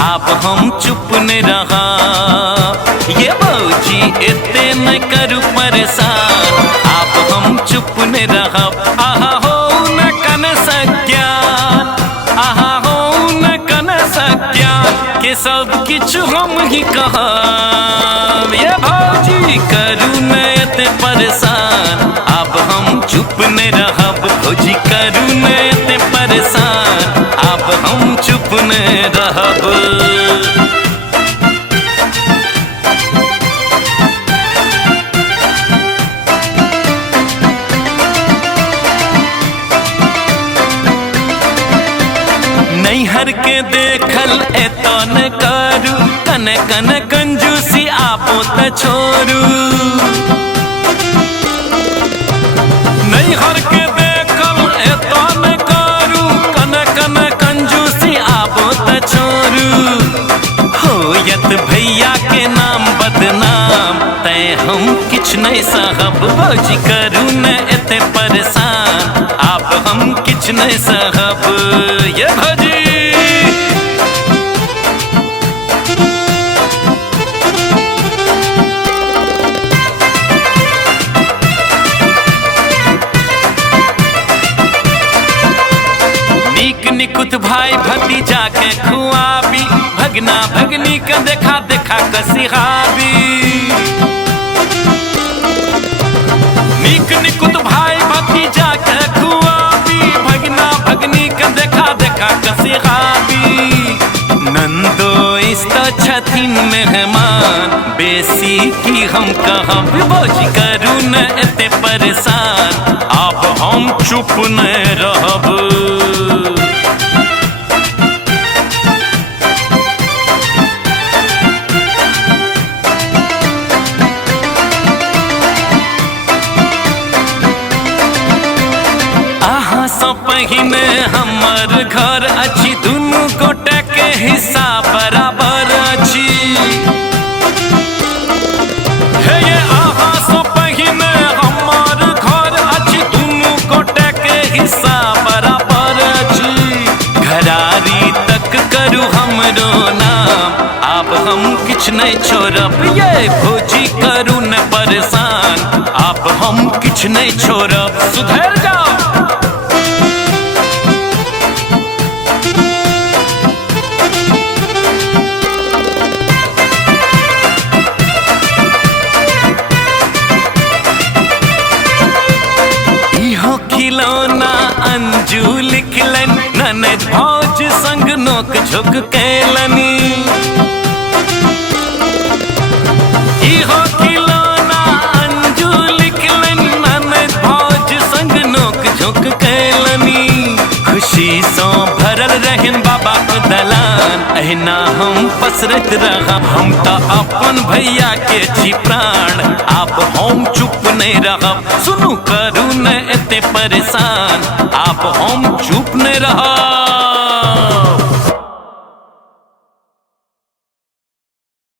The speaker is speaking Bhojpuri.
आप हम चुप न रहा। ये भौजी इतने न करू परेशान, आप हम चुप न रहा। आहा हो न कन सज्ञान, आहा हो न कन सज्ञान के सब किछु हम ही कहा। ये भौजी करू न एते परेशान, आप हम चुप न रहा। भौजी करू न एते परेशान, आप हम चुप न रहब। नैहर के देखल एतो न करू, कन कन कंजूसी आपो त छोरू। नैहर के देखल एतो न करू, कन कन कंजूसी आपो त छोरू। होयत भैया के नाम बदनाम, तै हम किछ नहीं सहब। भौजी करू न एते परेशान, आप हम किछ नहीं सहब। ये भौजी निकुत भाई भतीजा के खुआबी, भगना भगनी के देखा देखा कसिहाबी। निकुत भाई भतीजा के खुआबी, भगना भगनी के देखा देखा कसिहाबी। नंदो इस तो छथिन मेहमान, बेसी की हम कहब। भौजी करू न एते परेशान, आप हम चुप न रहब। पहिने हमर घर अछि, दुनू गोटे के हिस्सा बराबर अछि। हे ये आहा सो पहिने हमर घर अछि, दुनू गोटे के हिस्सा बराबर अछि। घरारी तक करू हमरो नाम, आप हम किछ नहीं छोड़ब। ये भौजी करू न परेशान, आप हम किछ नहीं छोड़ब। सुधर जाओ। खिलौना अंजू लिखलन, ननद भौज संग नोक झोंक कैलनी। इहो खिलौना अंजू लिखलन, ननद भौज संग नोक झोंक कैलनी। खुशी सो भरल रहन बाबा के दलान, अहिना हम पसरत रहा। हम तो अपन भैया के छी प्राण, आप हम चुप नहीं रहब। सुनू करू न एते परेशान, आप हम चुप नहीं रहब।